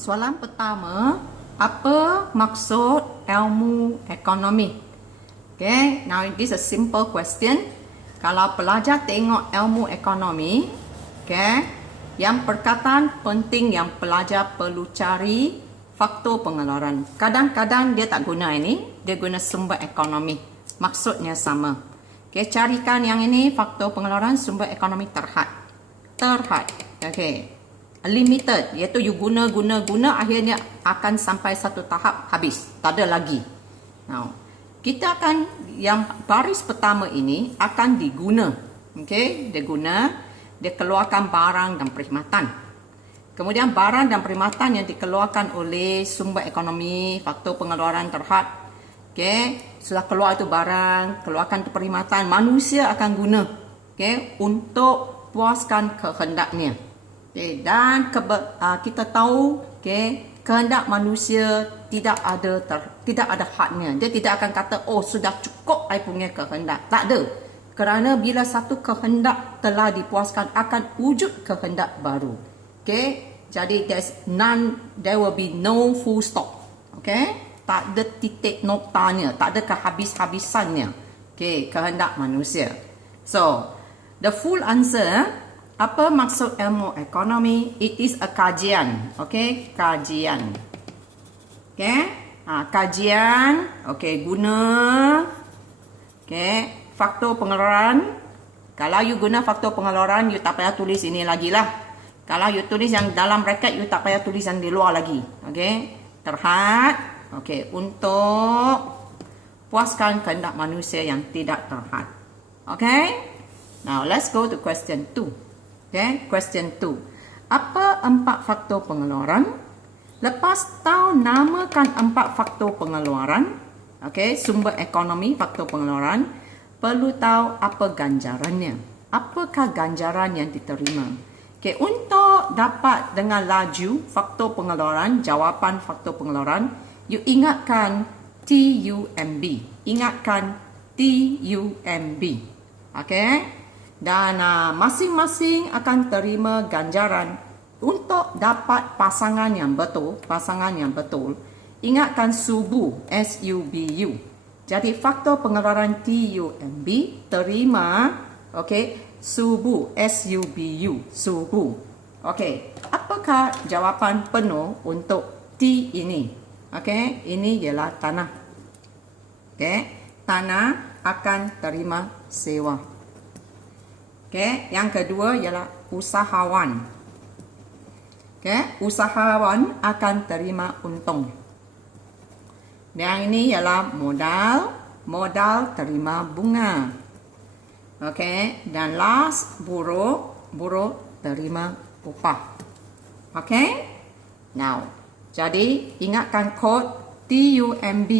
Soalan pertama, apa maksud ilmu ekonomi? Okay, now this is a simple question. Kalau pelajar tengok ilmu ekonomi, okay, yang perkataan penting yang pelajar perlu cari faktor pengeluaran. Kadang-kadang dia tak guna ini, dia guna sumber ekonomi. Maksudnya sama. Okay, carikan yang ini faktor pengeluaran sumber ekonomi terhad. Okay. Limited, iaitu you guna akhirnya akan sampai satu tahap habis, tak ada lagi. Now, kita akan yang baris pertama ini akan diguna. Okey, dia keluarkan barang dan perkhidmatan. Kemudian barang dan perkhidmatan yang dikeluarkan oleh sumber ekonomi, faktor pengeluaran terhad. Okey, sudah keluar itu barang, keluarkan itu perkhidmatan, manusia akan guna, okey, untuk puaskan kehendaknya. Okay, dan kita tahu, okay, kehendak manusia tidak ada hadnya. Dia tidak akan kata, oh sudah cukup I punya kehendak. Tak ada. Kerana bila satu kehendak telah dipuaskan, akan wujud kehendak baru. Okay, jadi there will be no full stop. Okay, tak ada titik noktanya, tak ada kehabis-habisannya. Okay, kehendak manusia. So, the full answer, apa maksud ilmu ekonomi? It is a kajian. Okay, kajian. Okay, kajian. Okay, guna. Okay, faktor pengeluaran. Kalau you guna faktor pengeluaran, you tak payah tulis ini lagi lah. Kalau you tulis yang dalam bracket, you tak payah tulis yang di luar lagi. Okay, terhad. Okay, untuk puaskan kehendak manusia yang tidak terhad. Okay, now let's go to question 2. Okay, question 2. Apa 4 faktor pengeluaran? Lepas tahu namakan 4 faktor pengeluaran, okay, sumber ekonomi, faktor pengeluaran, perlu tahu apa ganjarannya. Apakah ganjaran yang diterima? Okay, untuk dapat dengan laju faktor pengeluaran, jawapan faktor pengeluaran, you ingatkan TUMB. Ingatkan TUMB. Okay. Dan masing-masing akan terima ganjaran untuk dapat pasangan yang betul. Ingatkan subu, SUBU. Jadi faktor pengeluaran TUMB terima, okay, subu, SUBU, subu. Okay, apakah jawapan penuh untuk T ini? Okay, ini ialah tanah. Okay, tanah akan terima sewa. Okay, yang kedua ialah usahawan. Okay, usahawan akan terima untung. Yang ini ialah modal terima bunga. Okay, dan last buruh terima upah. Okay, now, jadi ingatkan kod TUMB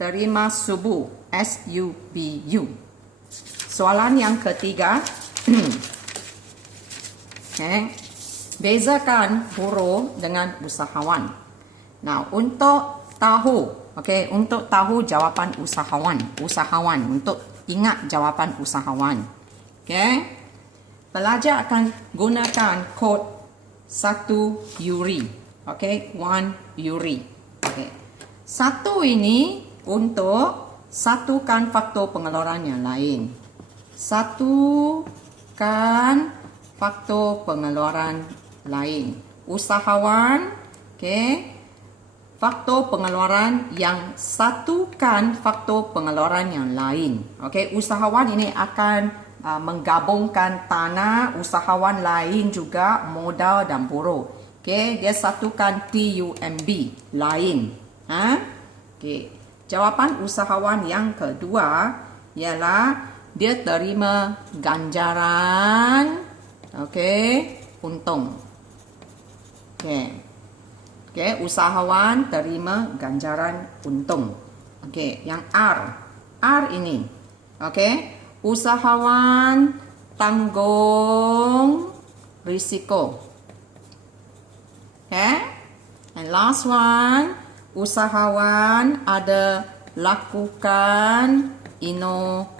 terima subu, SUBU. Soalan yang ketiga. Okay. Bezakan buruh dengan usahawan. Now, untuk tahu jawapan usahawan, untuk ingat jawapan usahawan. Okay. Pelajar akan gunakan kod 1 URI. Okay, 1 URI. Okay. 1 ini untuk satukan faktor pengeluaran yang lain. Satukan faktor pengeluaran lain. Usahawan, okay, faktor pengeluaran yang satukan faktor pengeluaran yang lain. Okay, usahawan ini akan menggabungkan tanah, usahawan lain juga modal dan buruh. Okay, dia satukan TUMB lain. Okay, jawapan usahawan yang kedua ialah dia terima ganjaran, okay, untung. Okay. Okay, usahawan terima ganjaran untung. Okay, yang R ini, okay, usahawan tanggung risiko. Okay, and last one, usahawan ada lakukan inovasi.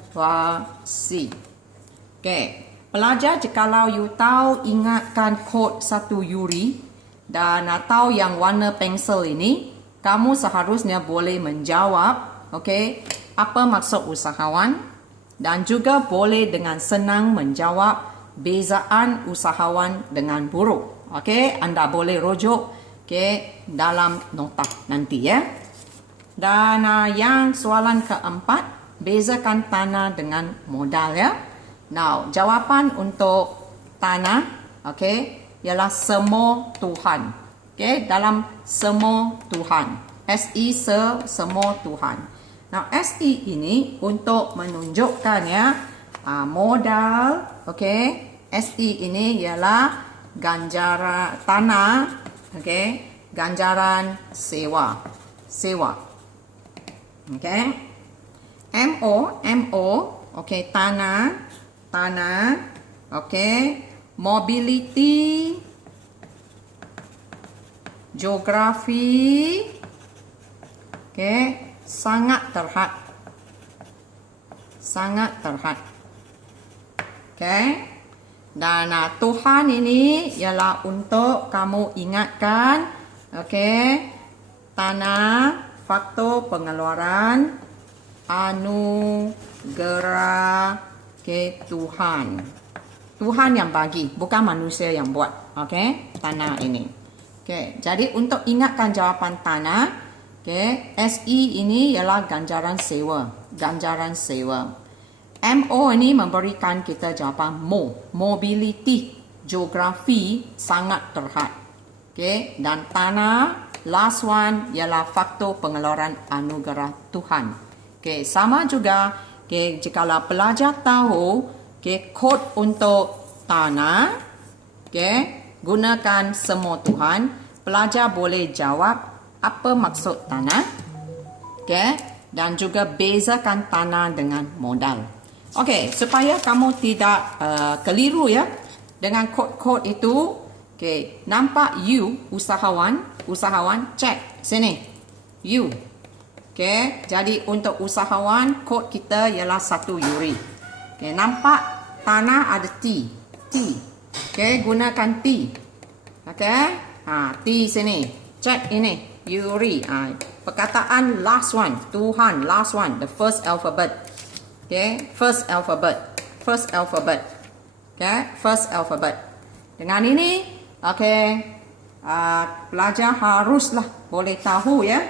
Okay, pelajar jikalau you tahu ingatkan kod 1 URI, Dan atau yang warna pensel ini, kamu seharusnya boleh menjawab, okay, apa maksud usahawan, dan juga boleh dengan senang menjawab bezaan usahawan dengan buruh. Okay, anda boleh rujuk dalam nota nanti ya. Dan yang soalan keempat, bezakan tanah dengan modal ya. Now, jawapan untuk tanah, ialah semua Tuhan. Dalam semua Tuhan. SE semua Tuhan. Now, SE ini untuk menunjukkan ya modal, SE ini ialah ganjaran tanah, ganjaran sewa. MO, tanah, mobility, geografi, sangat terhad. Dan Tuhan ini ialah untuk kamu ingatkan, tanah, faktor pengeluaran, anugerah Tuhan. Tuhan yang bagi, bukan manusia yang buat. Tanah ini. Jadi untuk ingatkan jawapan tanah, SE ini ialah ganjaran sewa. MO ini memberikan kita jawapan mobility, geografi sangat terhad. Dan tanah, last one ialah faktor pengeluaran anugerah Tuhan. Sama juga, jikalau pelajar tahu kod untuk tanah, gunakan semua Tuhan, pelajar boleh jawab apa maksud tanah, dan juga bezakan tanah dengan modal. Supaya kamu tidak keliru ya dengan kod-kod itu. Nampak U, usahawan, cek sini U. Jadi untuk usahawan, kod kita ialah 1 euro. Nampak tanah ada T. Gunakan T. T sini. Cek ini. Yuri. Perkataan last one. Tuhan, last one. The first alphabet. First alphabet. Dengan ini, pelajar haruslah boleh tahu ya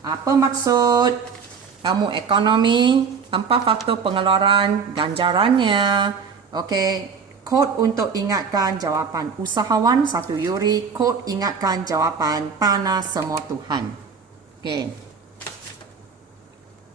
apa maksud ilmu ekonomi, 4 faktor pengeluaran, ganjarannya. Kod untuk ingatkan jawapan usahawan 1 euro, kod ingatkan jawapan tanah semua Tuhan.